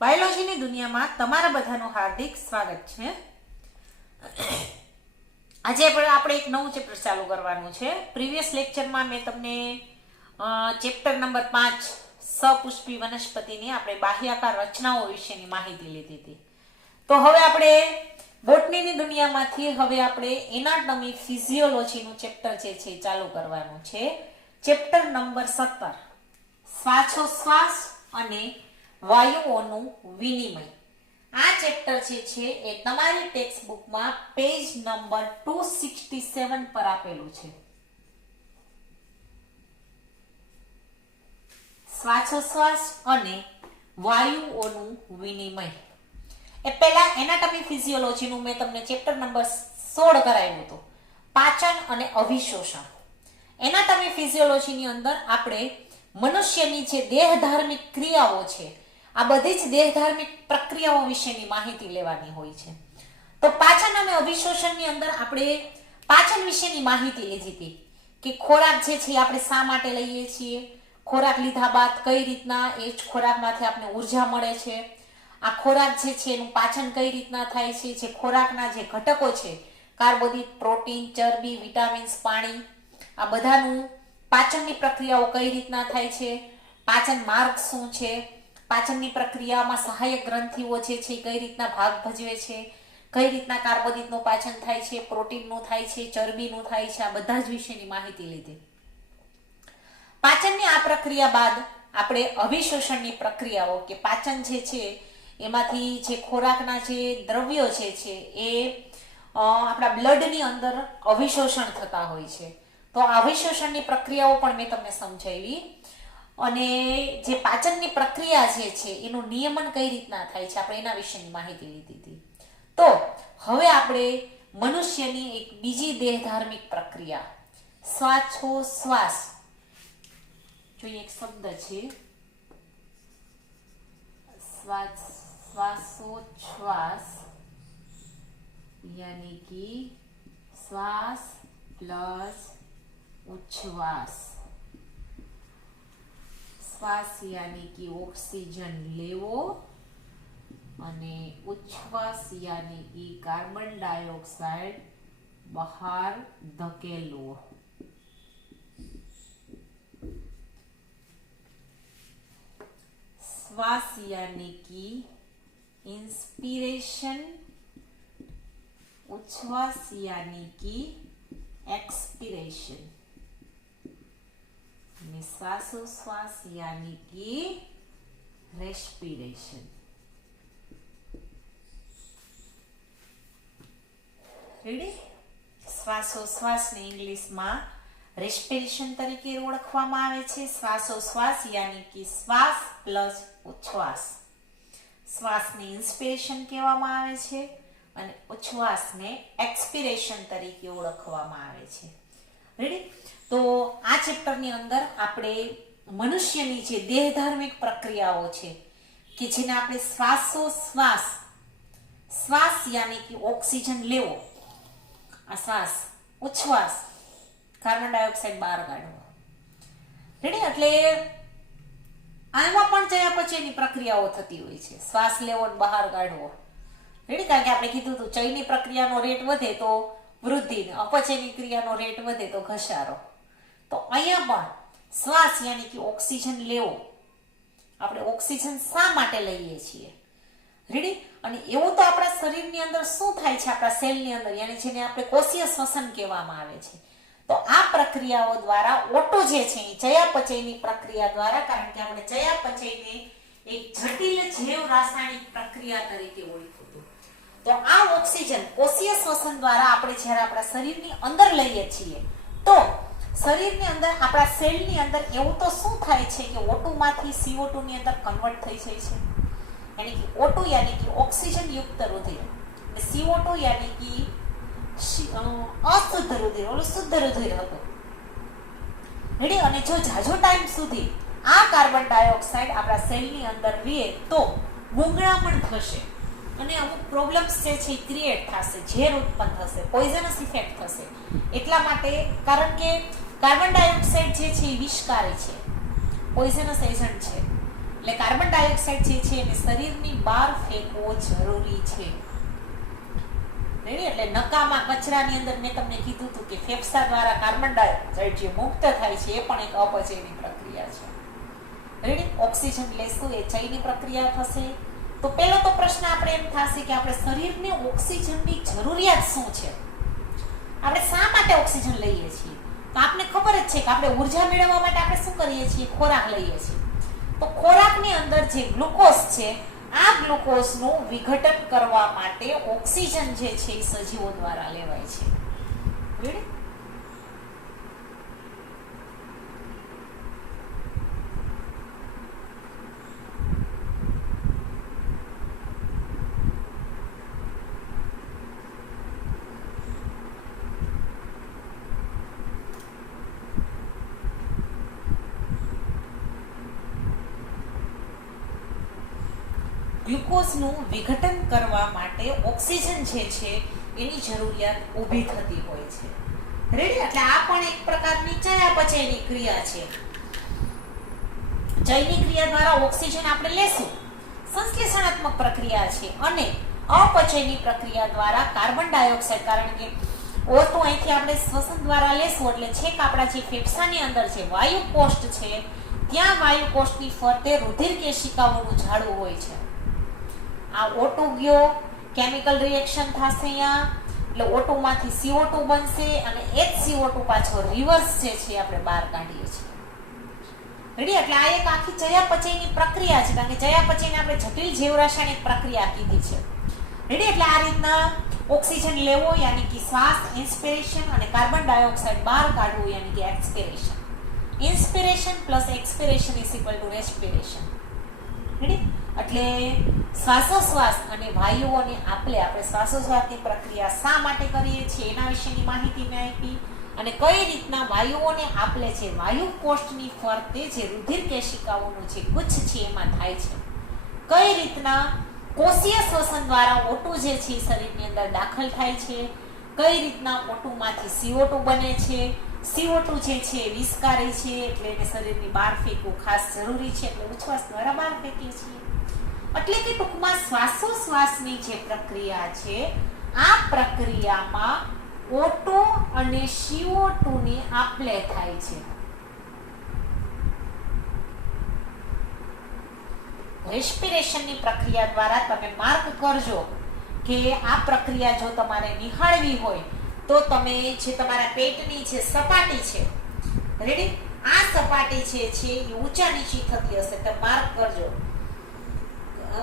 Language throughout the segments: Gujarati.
બાયોલોજીની દુનિયામાં તમારા બધાનું હાર્દિક સ્વાગત છે. આજે આપણે એક નવું ચેપ્ટર ચાલુ કરવાનું છે. પ્રીવિયસ લેક્ચરમાં મેં તમને ચેપ્ટર નંબર 5 સપુષ્પી વનસ્પતિની આપણે બાહ્યાકાર રચનાઓ વિશેની માહિતી લીધી હતી. તો હવે આપણે બોટનીની દુનિયામાંથી હવે આપણે એનાટોમી ફિઝિયોલોજીનું ચેપ્ટર જે છે ચાલુ કરવાનું છે. ચેપ્ટર નંબર 17 શ્વાસોશ્વાસ અને વાયુઓનું વિનિમય. આ ચેપ્ટર જે છે એ તમારી ટેક્સ્ટ બુકમાં પેજ નંબર 267 પર આપેલું છે. શ્વાસોશ્વાસ અને વાયુઓનું વિનિમય. એ પહેલા એનાટોમી ફિઝિયોલોજીનું મેં તમને ચેપ્ટર નંબર 16 કરાવ્યું હતું, પાચન અને અભિશોષણ. એનાટોમી ફિઝિયોલોજીની અંદર આપણે મનુષ્યની જે દેહધાર્મિક ક્રિયાઓ છે, આ બધી જ દેહધાર્મિક પ્રક્રિયાઓ વિશેની માહિતી લેવાની હોય છે. તો પાચન અને અભિશોષણની અંદર આપણે પાચન વિશેની માહિતી લીધી હતી કે ખોરાક જે છે આપણે શા માટે લઈએ છીએ, ખોરાક લીધા બાદ કઈ રીતના એ જ ખોરાકમાંથી આપણને ઉર્જા મળે છે, આ ખોરાક જે છે એનું પાચન કઈ રીતના થાય છે, જે ખોરાકના જે ઘટકો છે કાર્બોદિત, પ્રોટીન, ચરબી, વિટામિન્સ, પાણી, આ બધાનું પાચનની પ્રક્રિયાઓ કઈ રીતના થાય છે, પાચન માર્ગ શું છે, પાચનની પ્રક્રિયામાં સહાયક ગ્રંથિઓ જે છે કઈ રીતના ભાગ ભજવે છે, કઈ રીતના કાર્બોદિતનું પાચન થાય છે, પ્રોટીનનું થાય છે, ચરબીનું થાય છે, આ બધા જ વિશેની માહિતી લીધી. પાચનની આ પ્રક્રિયા બાદ આપણે અભિશોષણની પ્રક્રિયાઓ કે પાચન જે છે એમાંથી જે ખોરાકના જે દ્રવ્યો જે છે એ આપણા બ્લડની અંદર અભિશોષણ થતા હોય છે. તો અભિશોષણની પ્રક્રિયાઓ પણ મેં તમને સમજાવી અને જે પાચનની પ્રક્રિયા જે છે એનું નિયમન કઈ રીતના થાય છે આપણે એના વિશેની માહિતી લીધી હતી. તો હવે આપણે મનુષ્યની એક બીજી દેહધાર્મિક પ્રક્રિયા શ્વાસોશ્વાસ, જોઈએ એક શબ્દ છે શ્વાસોચ્છ્વાસ, યાની કે શ્વાસ પ્લસ ઉચ્છ્વાસ. શ્વાસ યાની કે ઓક્સિજન લેવો અને ઉચ્છ્વાસ યાની કે કાર્બન ડાયોક્સાઇડ બહાર ધકેલવો. श्वास यानी कि इंस्पिरेशन, उच्छ्वास यानी कि एक्सपिरेशन, श्वासोश्वास यानी कि रेस्पिरेशन. रेडी? श्वासोश्वास ने इंग्लिश में रेस्पिरेशन तरीके ओळखवामां आवे छे. श्वासोश्वास यानी कि श्वास प्लस उच्छ्वास. श्वास ने इंस्पिरेशन कहेवामां आवे छे અને ઉચ્છ્વાસ ને એક્સપિરેશન તરીકે ઓળખવામાં આવે છે. રેડી? તો આ ચેપ્ટરની અંદર આપણે મનુષ્યની જે દેહધાર્મિક પ્રક્રિયાઓ છે કે જેને આપણે શ્વાસોશ્વાસ, શ્વાસ યાની કે ઓક્સિજન લેવો, આ શ્વાસ, ઉચ્છ્વાસ કાર્બન ડાયોક્સાઇડ બહાર કાઢવો. રેડી? એટલે આમાં પણ ચયાપચયની પ્રક્રિયાઓ થતી હોય છે. શ્વાસ લેવો અને બહાર કાઢવો. રેડી? કારણ કે આપણે કીધું હતું ચયની પ્રક્રિયાનો રેટ વધે તો વૃદ્ધિ, અપચયની ક્રિયાનો રેટ વધે તો ઘસારો. તો અહીંયા પણ શ્વાસ યાની કે ઓક્સિજન લેવો. આપણે ઓક્સિજન શા માટે લઈએ છીએ? રેડી? અને એવું તો આપણા શરીરની અંદર શું થાય છે, આપણા સેલની અંદર, યાની જેને આપણે કોષીય શ્વસન કહેવામાં આવે છે. તો આ પ્રક્રિયાઓ દ્વારા ઓટો જે છે એ ચયાપચયની પ્રક્રિયા દ્વારા, કારણ કે આપણે ચયાપચયને એક જટિલ જૈવ રાસાયણિક પ્રક્રિયા તરીકે ઓળખ્યું. તો આ ઓક્સિજન કોષીય શ્વસન દ્વારા આપણે જ્યારે આપણા શરીરની અંદર લઈએ છીએ તો શરીરની અંદર, આપણા સેલની અંદર એવું તો શું થાય છે કે O2 માંથી CO2 ની અંદર કન્વર્ટ થઈ જાય છે. યાની કે O2 યાની કે ઓક્સિજન યુક્ત રુધિર અને CO2 યાની કે અશુદ્ધ રુધિર, ઓલું શુદ્ધ રુધિર હતું. રેડી? અને જો જાજો ટાઈમ સુધી આ કાર્બન ડાયોક્સાઇડ આપણા સેલની અંદર રહે તો ગૂંગળામણ થશે અને અમુક પ્રોબ્લેમ્સ જે છે એ ક્રિએટ થશે, ઝેર ઉત્પન્ન થશે, પોઈઝનસ ઇફેક્ટ થશે. એટલા માટે, કારણ કે કાર્બન ડાયોક્સાઇડ જે છે એ વિષકારી છે, પોઈઝનસ એજન્ટ છે. એટલે કાર્બન ડાયોક્સાઇડ જે છે એને શરીરની બહાર ફેંકવો જરૂરી છે. એટલે નકામા કચરાની અંદર મેં તમને કીધું હતું કે ફેફસા દ્વારા કાર્બન ડાયોક્સાઇડ જે મુક્ત થાય છે એ પણ એક અપચયની પ્રક્રિયા છે. રેડી, ઓક્સિજન લેશું એ ચયની પ્રક્રિયા થશે. તો પહેલો તો પ્રશ્ન આપણે એમ થશે કે આપણે શરીરને ઓક્સિજનની જરૂરિયાત શું છે, આપણે શા માટે ઓક્સિજન લઈએ છીએ? તો આપને ખબર જ છે કે આપણે ઉર્જા મેળવવા માટે આપણે શું કરીએ છીએ? ખોરાક લઈએ છીએ. તો ખોરાકની અંદર જે ગ્લુકોઝ છે, આ ગ્લુકોઝનું વિઘટન કરવા માટે ઓક્સિજન જે છે એ સજીવો દ્વારા લેવાય છે. રેડી? ગ્લુકોઝનું વિઘટન કરવા માટે ઓક્સિજન જે છે એની જરૂરિયાત ઊભી થતી હોય છે. રેડી? એટલે આ પણ એક પ્રકારની ચયાપચયની ક્રિયા છે. ચયની ક્રિયા દ્વારા ઓક્સિજન આપણે લેશું, સંશ્લેષણાત્મક પ્રક્રિયા છે. અને અપચયની પ્રક્રિયા દ્વારા કાર્બન ડાયોક્સાઇડ, કારણ કે O2 અહીંથી આપણે શ્વસન દ્વારા લેશું એટલે છેક આપણા જે ફેફસાની અંદર છે વાયુ કોષ્ઠ છે, ત્યાં વાયુ કોષ્ઠની ફરતે રુધિર કેશિકાઓનું ઝાડું હોય છે. આ O2 ગયો, કેમિકલ રિએક્શન થશે અહીંયા, એટલે O2 માંથી CO2 બનશે અને એ જ CO2 પાછો રિવર્સ જે છે આપણે બહાર કાઢીએ છીએ. રેડી? એટલે આ એક આખી ચયાપચયની પ્રક્રિયા છે, કારણ કે ચયાપચયને આપણે જટિલ જૈવરાસાયણિક પ્રક્રિયા કીધી છે. રેડી? એટલે આ રીતના ઓક્સિજન લેવો યાની કે શ્વાસ, ઇન્સ્પિરેશન, અને કાર્બન ડાયોક્સાઇડ બહાર કાઢવું યાની કે expiration. Inspiration plus expiration is equal to respiration. Ready? એટલે શ્વાસોશ્વાસ અને વાયુઓને આપણે શ્વાસોશ્વાસની પ્રક્રિયા શા માટે કરીએ છીએ એના વિશેની માહિતી મેં આપી. અને કઈ રીતના વાયુઓને આપણે છે વાયુ કોષ્ઠની ફરતે જે રુધિર કેશિકાઓનું જે ગુચ્છ છે એમાં થાય છે. કઈ રીતના કોષીય શ્વસન દ્વારા O2 જે છે શરીરની અંદર દાખલ થાય છે, કઈ રીતના O2 માંથી CO2 બને છે, CO2 જે છે વિષકારી છે એટલે એને શરીરની બહાર ફેંકવું ખાસ જરૂરી છે, એટલે ઉચ્છ્વાસ દ્વારા બહાર ફેંકીએ છીએ. એટલે કે ટૂંકમાં શ્વાસોશ્વાસની જે પ્રક્રિયા છે આ પ્રક્રિયામાં O2 અને CO2 ની આપ-લે થાય છે. રેસ્પિરેશનની પ્રક્રિયા દ્વારા તમે માર્ક કરજો કે આ પ્રક્રિયા જો તમારે નિહાળવી હોય તો તમે જે તમારા પેટની જે સપાટી છે, રેડી, આ સપાટી છે એ ઊંચા નીચી થતી હશે તો માર્ક કરજો.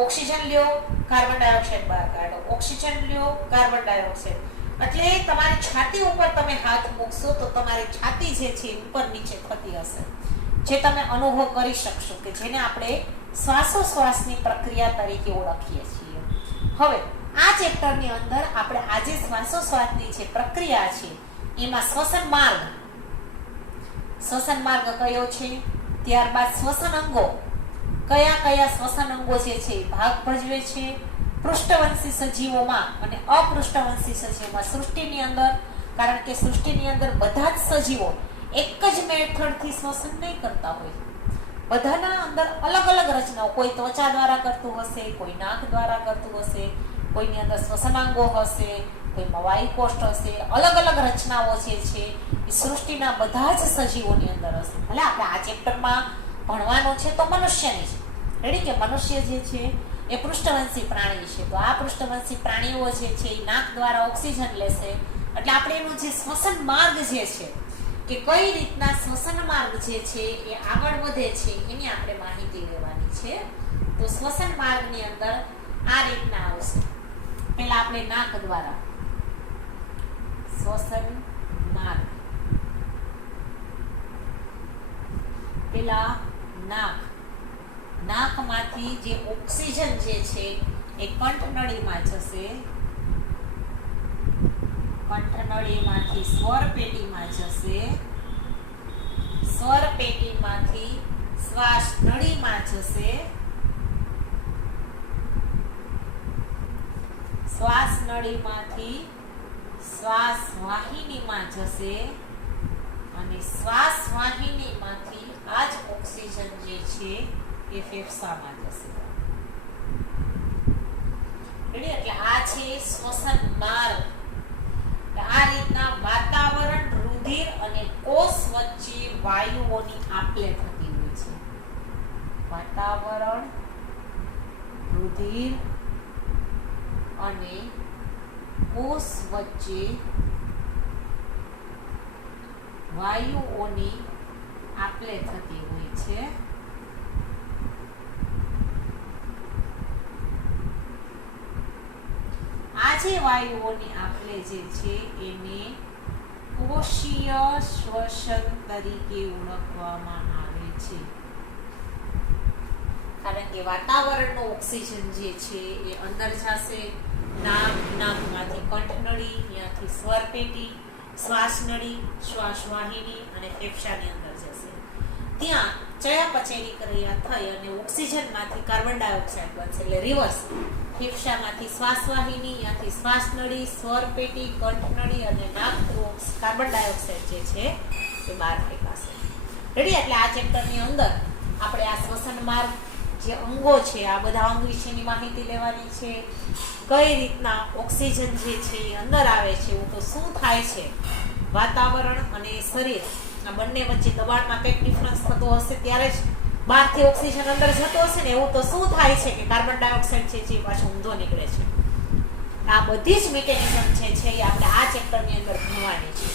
ઓક્સિજન લ્યો, કાર્બન ડાયોક્સાઇડ બહાર કાઢો, ઓક્સિજન લ્યો, કાર્બન ડાયોક્સાઇડ. એટલે તમારી છાતી ઉપર તમે હાથ મૂકશો તો તમારી છાતી જે છે ઉપર નીચે થતી હશે, જે તમે અનુભવ કરી શકશો, કે જેને આપણે શ્વાસોશ્વાસની પ્રક્રિયા તરીકે ઓળખીએ છીએ. હવે આ ચેપ્ટરની અંદર આપણે આજે શ્વાસોશ્વાસની જે પ્રક્રિયા છે એમાં શ્વસન માર્ગ કયો છે, ત્યારબાદ શ્વસન અંગો, કયા કયા શ્વસન અંગો જે છે ભાગ ભજવે છે પૃષ્ઠવંશી સજીવોમાં અને અપૃષ્ઠવંશી સજીવોમાં. સૃષ્ટિની અંદર, કારણ કે સૃષ્ટિની અંદર બધા જ સજીવો એક જ મેથડથી શ્વસન નહીં કરતા હોય, બધાના અંદર અલગ અલગ રચનાઓ, કોઈ ત્વચા દ્વારા કરતું હશે, કોઈ નાક દ્વારા કરતું હશે, કોઈની અંદર શ્વસનાંગો હશે, કોઈમાં વાયુકોષ્ઠ હશે, અલગ અલગ રચનાઓ જે છે એ સૃષ્ટિના બધા જ સજીવોની અંદર હશે. ભલે આપણે આ ચેપ્ટરમાં ભણવાનું છે તો મનુષ્યની છે. રેડી? કે મનુષ્ય જે છે એ પૃષ્ઠવંશી પ્રાણી છે, તો આ પૃષ્ઠવંશી પ્રાણીઓ જે છે એ નાક દ્વારા ઓક્સિજન લેશે. એટલે આપણે એનું જે શ્વસન માર્ગ જે છે કે કઈ રીતના શ્વસન માર્ગ જે છે એ આગળ વધે છે એની આપણે માહિતી લેવાની છે. તો શ્વસન માર્ગની અંદર આ રીતના આવશે. પહેલા આપણે નાક દ્વારા શ્વસન માર્ગ, પેલા નાકમાંથી જે ઓક્સિજન જે છે એ કંઠનળીમાં જશે, કંઠનળીમાંથી સ્વર પેટીમાં જશે, સ્વર પેટીમાંથી શ્વાસ નળીમાં જશે, શ્વાસ નળીમાંથી શ્વાસ વાહિનીમાં જશે અને શ્વાસ વાહિનીમાંથી આ જ ઓક્સિજન જે છે છે એ ફેફસામાં જશે. રેડી? એટલે આ છે શ્વસન માર્ગ. આ રીતના વાતાવરણ, રુધિર અને કોષ વચ્ચે વાયુઓની આપ-લે થતી હોય છે. વાતાવરણ, રુધિર અને કોષ વચ્ચે વાયુઓની આપ-લે થતી હોય છે. આ જે વાયુઓની આપ-લે જે છે એને કોષીય શ્વસન તરીકે ઓળખવામાં આવે છે. કારણ કે વાતાવરણનો ઓક્સિજન જે છે એ અંદર જશે, નાકમાંથી કંઠનળી, ત્યાંથી સ્વરપેટી, શ્વાસનળી, શ્વાસવાહિની અને ફેફસાની અંદર જશે. ત્યાં ચયાપચયની ક્રિયા થઈ અને ઓક્સિજનમાંથી કાર્બન ડાયોક્સાઇડ બનશે, એટલે રિવર્સ. ફેફસામાંથી શ્વાસવાહિની, ત્યાંથી શ્વાસનળી, સ્વરપેટી, કંઠનળી અને નાક થ્રુ કાર્બન ડાયોક્સાઇડ જે છે એ બહાર ફેંકાશે. રેડી? એટલે આ ચેપ્ટરની અંદર આપણે આ શ્વસન માર્ગ જે અંગો છે આ બધા અંગ વિશેની માહિતી લેવાની છે. કઈ રીતના ઓક્સિજન જે છે એ અંદર આવે છે, એવું તો શું થાય છે, વાતાવરણ અને શરીર આ બંને વચ્ચે દબાણમાં કંઈક ડિફરન્સ થતો હશે ત્યારે જ બહારથી ઓક્સિજન અંદર જતો હશે ને, એવું તો શું થાય છે કે કાર્બન ડાયોક્સાઇડ છે એ પાછો ઊંધો નીકળે છે. આ બધી જ મિકેનિઝમ જે છે એ આપણે આ ચેપ્ટરની અંદર ભણવાની છે.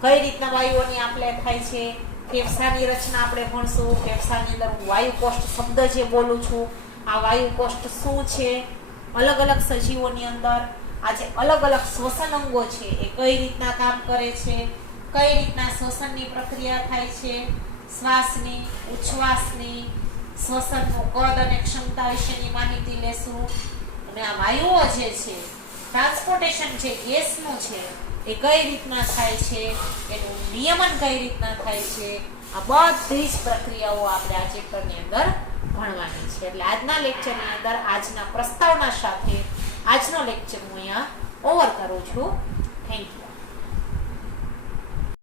કઈ રીતના વાયુઓની આપ-લે થાય છે, ફેફસાની રચના આપણે ભણશું. ફેફસાની અંદર હું વાયુ કોષ્ઠ શબ્દ જે બોલું છું, આ વાયુ કોષ્ઠ શું છે, અલગ અલગ સજીવોની અંદર આ જે અલગ અલગ શ્વસન અંગો છે એ કઈ રીતના કામ કરે છે, કઈ રીતના શ્વસનની પ્રક્રિયા થાય છે, શ્વાસની, ઉચ્છ્વાસની, શ્વસનનું કદ અને ક્ષમતા વિશેની માહિતી લેશું. અને આ વાયુઓ જે છે, ટ્રાન્સપોર્ટેશન જે ગેસનું છે એ કઈ રીતના થાય છે, એનું નિયમન કઈ રીતના થાય છે, આ બધી જ પ્રક્રિયાઓ આપણે આ ચેપ્ટરની અંદર ભણવાની છે. એટલે આજના લેક્ચરની અંદર આજના પ્રસ્તાવના સાથે આજનો લેક્ચર હું અહીંયા ઓવર કરું છું. Thank you.